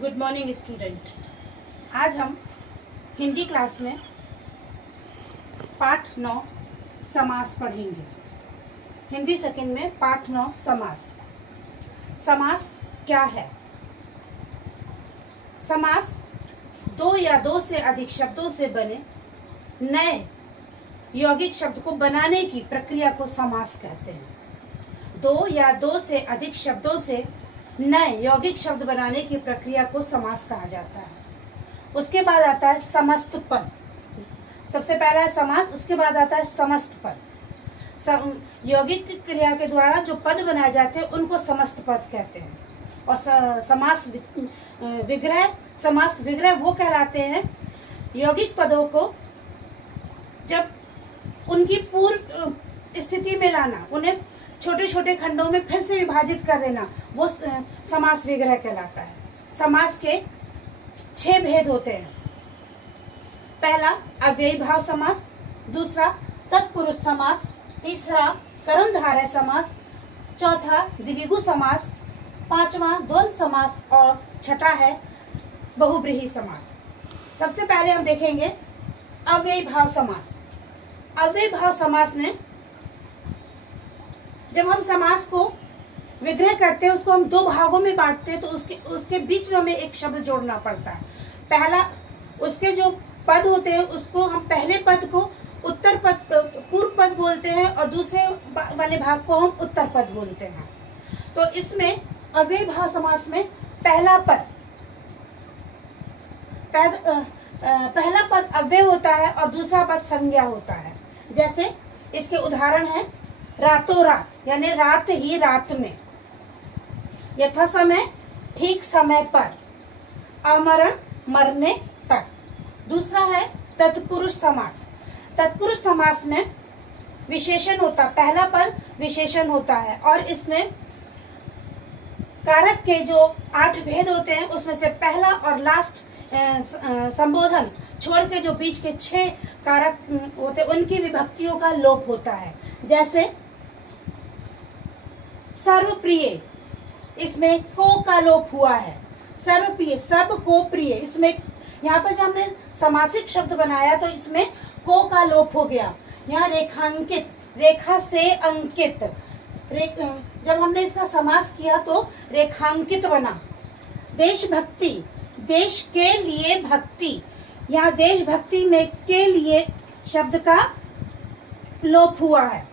Good morning student. आज हम Hindi class में पाठ 9 समास पढ़ेंगे। हिंदी सेकंड में पाठ 9 समास। समास क्या है? समास दो या दो से अधिक शब्दों से बने नए यौगिक शब्द को बनाने की प्रक्रिया को समास कहते हैं। दो या दो से अधिक शब्दों से नए यौगिक शब्द बनाने की प्रक्रिया को समास कहा जाता है। उसके बाद आता है समस्त पद। सबसे पहला है समास, उसके बाद आता है समस्त पद। यौगिक क्रिया के द्वारा जो पद बनाए जाते हैं उनको समस्त पद कहते हैं। और समास विग्रह वो कहलाते हैं यौगिक पदों को जब उनकी पूर्व स्थिति में लाना, उन्हें छोटे छोटे खंडों में फिर से विभाजित कर देना, वो समास विग्रह कहलाता है। समास के 6 भेद होते हैं। पहला अव्ययी भाव समास, दूसरा तत्पुरुष समास, तीसरा कर्मधारय समास, चौथा द्विगु समास, पांचवा द्वंद्व समास और छठा है बहुब्रीहि समास। सबसे पहले हम देखेंगे अव्ययी भाव समास। अव्ययी भाव समास में जब हम समास को विग्रह करते हैं, उसको हम 2 भागों में बांटते हैं, तो उसके बीच में हमें एक शब्द जोड़ना पड़ता है। पहला, उसके जो पद होते हैं उसको हम पहले पद को उत्तर पद, पूर्व पद बोलते हैं और दूसरे वाले भाग को हम उत्तर पद बोलते हैं। तो इसमें अव्ययी भाव समास में पहला पद अव्यय होता है और दूसरा पद संज्ञा होता है। जैसे इसके उदाहरण है रातों रात, यानी रात ही रात में, यथा समय ठीक समय पर, अमरण मरने तक। दूसरा है तत्पुरुष समास। तत्पुरुष समास में विशेषण होता, पहला पद विशेषण होता है और इसमें कारक के जो 8 भेद होते हैं उसमें से पहला और लास्ट संबोधन छोड़ के जो बीच के 6 कारक होते हैं उनकी विभक्तियों का लोप होता है। जैसे सर्वप्रिय, इसमें को का लोप हुआ है। सर्वप्रिय, सब को प्रिय, इसमें यहाँ पर जब हमने समासिक शब्द बनाया तो इसमें को का लोप हो गया। यहाँ रेखांकित, रेखा से अंकित, जब हमने इसका समास किया तो रेखांकित बना। देशभक्ति, देश के लिए भक्ति, यहाँ देशभक्ति में के लिए शब्द का लोप हुआ है,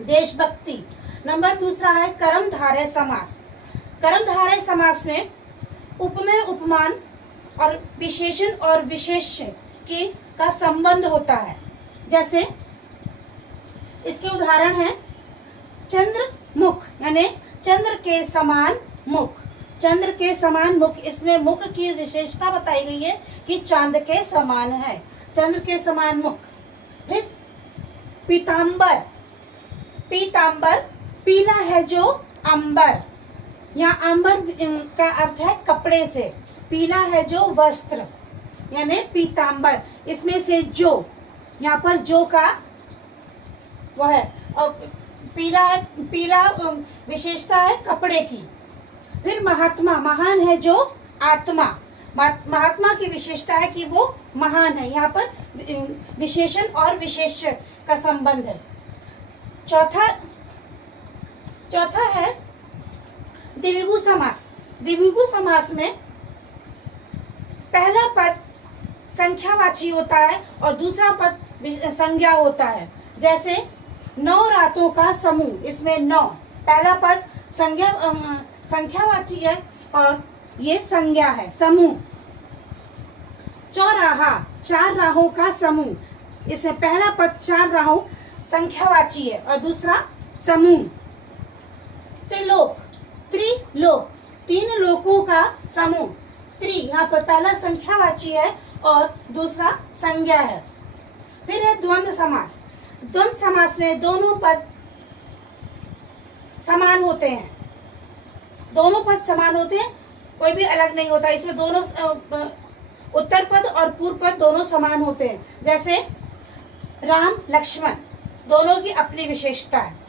देशभक्ति। नंबर दूसरा है कर्मधारय समास। कर्मधारय समास में उपमेय उपमान और विशेषण और विशेष्य का संबंध होता है। जैसे इसके उदाहरण है चंद्र मुख, यानी चंद्र के समान मुख। चंद्र के समान मुख, इसमें मुख की विशेषता बताई गई है कि चांद के समान है, चंद्र के समान मुख। फिर पीतांबर, पीतांबर पीला है जो अंबर, यहाँ अंबर का अर्थ है कपड़े से, पीला है जो वस्त्र, यानी पीतांबर। इसमें से जो, यहाँ पर जो का वो है, और पीला है, पीला विशेषता है कपड़े की। फिर महात्मा, महान है जो आत्मा, महात्मा की विशेषता है कि वो महान है, यहाँ पर विशेषण और विशेष्य का संबंध है। चौथा है द्विगु समास। द्विगु समास में पहला पद संख्यावाची होता है और दूसरा पद संज्ञा होता है। जैसे 9 रातों का समूह, इसमें 9 पहला पद संख्यावाची है और ये संज्ञा है, समूह। चौराहा, 4 राहों का समूह, इसमें पहला पद 4 राहों संख्यावाची है और दूसरा समूह। त्रिलोक, त्रिलोक, 3 लोकों का समूह। त्रि यहाँ पर पहला संख्यावाची है और दूसरा संज्ञा है। फिर है द्वंद्व समास। द्वंद्व समास में दोनों पद समान होते हैं, दोनों पद समान होते हैं, कोई भी अलग नहीं होता। इसमें दोनों उत्तर पद और पूर्व पद दोनों समान होते हैं। जैसे राम लक्ष्मण, दोनों की अपनी विशेषता है।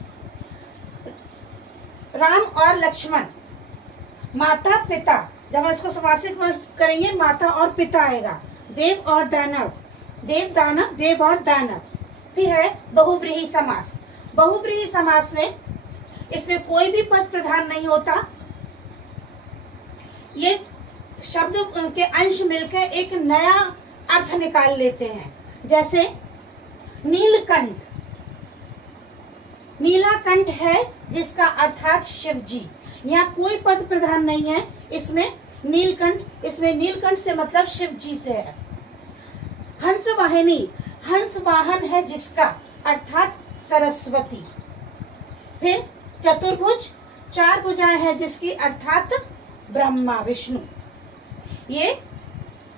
राम और लक्ष्मण, माता पिता, जब हम इसको समासिक करेंगे माता और पिता आएगा, देव और दानव, देव दानव, देव और दानव। फिर है बहुब्रीहि समास। बहुब्रीहि समास में इसमें कोई भी पद प्रधान नहीं होता, ये शब्द के अंश मिलकर एक नया अर्थ निकाल लेते हैं। जैसे नीलकंठ, नीलाकंठ है जिसका अर्थात शिव जी, यहाँ कोई पद प्रधान नहीं है, इसमें नीलकंठ, इसमें नीलकंठ से मतलब शिव जी से है। हंस वाहिनी, हंस वाहन है जिसका अर्थात सरस्वती। फिर चतुर्भुज, चार भुजाएं हैं जिसकी अर्थात ब्रह्मा विष्णु। ये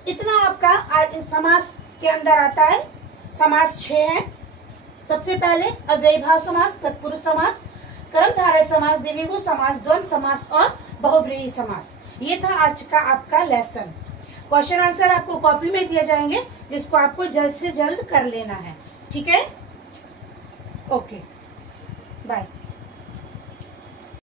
इतना आपका समास के अंदर आता है। समास 6 है। सबसे पहले अव्ययीभाव समास, तत्पुरुष समास, कर्मधारय समास, द्विगु समास, द्वंद्व समास और बहुब्रीहि समास। ये था आज का आपका लेसन। क्वेश्चन आंसर आपको कॉपी में दिए जाएंगे जिसको आपको जल्द से जल्द कर लेना है। ठीक है, ओके, बाय।